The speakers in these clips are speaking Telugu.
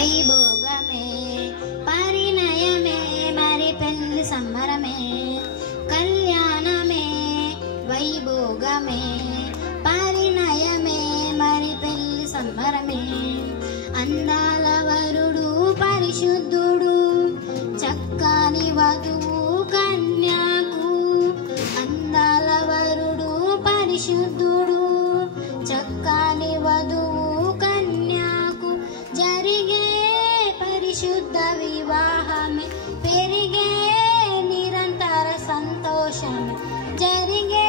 వైభోగమే పరిణయమే మరి పెళ్లి సంబరమే కళ్యాణమే వైభోగమే పరిణయమే మరి పెళ్లి సంబరమే అందాల వరుడు పరిశుద్ధుడు చక్కని వధువు కన్యాకు అందాల వరుడు పరిశుద్ధుడు చక్కని వధువు కన్యాకు జరిగే పరిశుద్ధ వివాహమే పెరిగే నిరంతర సంతోషమే జరిగే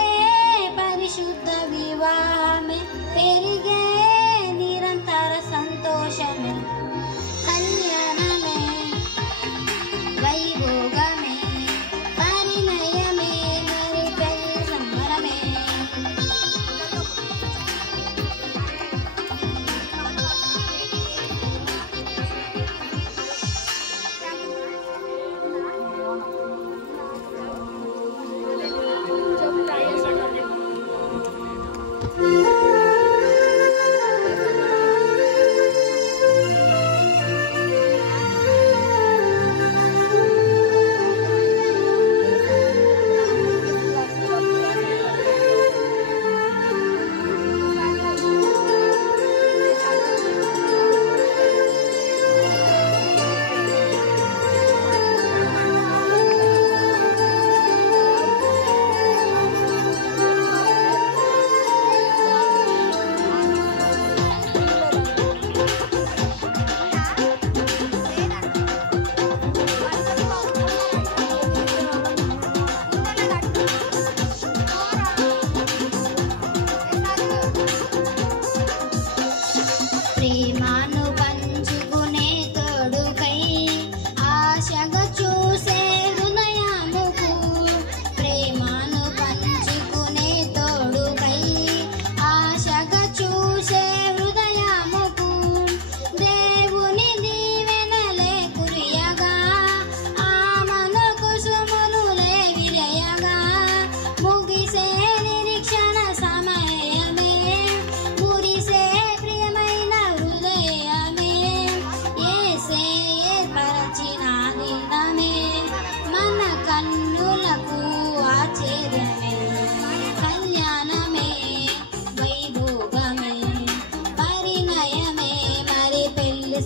పరిశుద్ధ వివాహమే పెరిగే నిరంతర సంతోషమే కళ్యాణమే వైభోగమే పరిణయమే మరి పెళ్లి సంబరమే ప్రేమను పంచుకునే తోడుకై ఆశగా చూసే హృదయముకు ప్రేమను పంచుకునే తోడుకై ఆశగా చూసే హృదయముకు దేవుని దీవెనలే కురియగా ఆమను కుసుమునులే విరయగా ముగిసే నిరీక్షణ సమయమే మురిసే ప్రియమైన హృదయమే యేసే ఏర్పరచిన దినమే మన కన్నులకు ఆశ్చర్యమే కళ్యాణమే వైభోగమే పరిణయమే మరి పెళ్లి